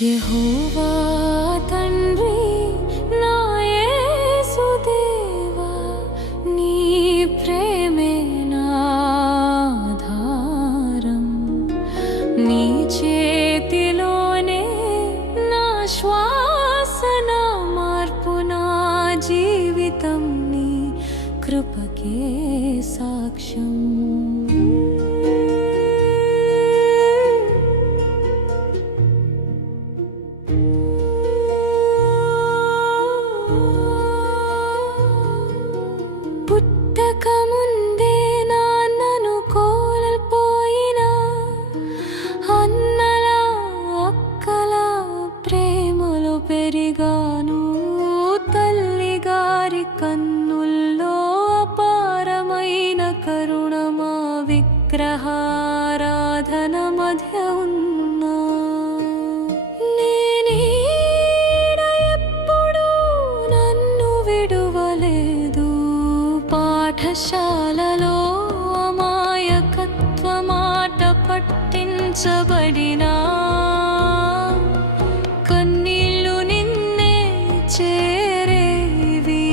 యెహోవా తండ్రి నా యేసు దేవా, నీ ప్రేమే నా ఆధారం. నీ చేతిలోనే నా శ్వాస, నా మార్పు, నా జీవితం నీ కృపకే సాక్ష్యం. పుట్టకముందే నాన్నను కోల్పోయిన అన్నల అక్కల ప్రేమలో పెరిగాను. తల్లిగారి కన్నుల్లో అపారమైన కరుణ, మా విగ్రహారాధన మధ్య ఉన్నా నేనీడ ఎప్పుడూ నన్ను విడువలేదు. పాఠశాలలో అమాయకత్వ మాట పట్టించబడినా కన్నీళ్ళు నిన్నే చేరేవి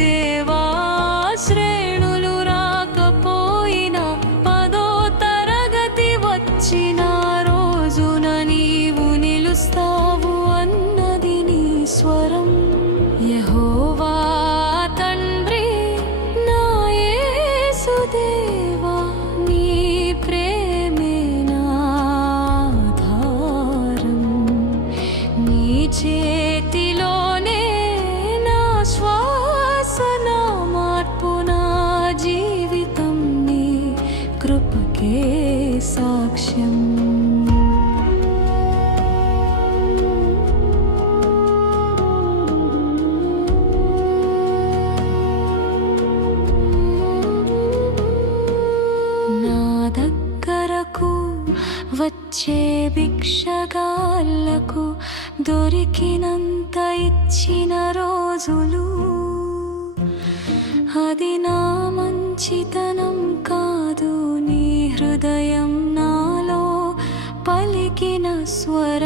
దేవా. శ్రేణులు రాకపోయినా 10వ తరగతి వచ్చిన రోజున నీవు నిలుస్తావు అన్నది నీ స్వరం. యెహోవా తండ్రి నా యేసు దేవా, నీ ప్రేమే నా ఆధారం. నీ చేతిలోనే నా శ్వాస, నా మార్పు, నా జీవితం నీ కృపకే సాక్ష్యం. నా దగ్గరకు వచ్చే భిక్షగాళ్ళకు దొరికినంత ఇచ్చిన రోజులు, అది నా మంచితనం కాదు, నీ హృదయం నాలో పలికిన స్వరం.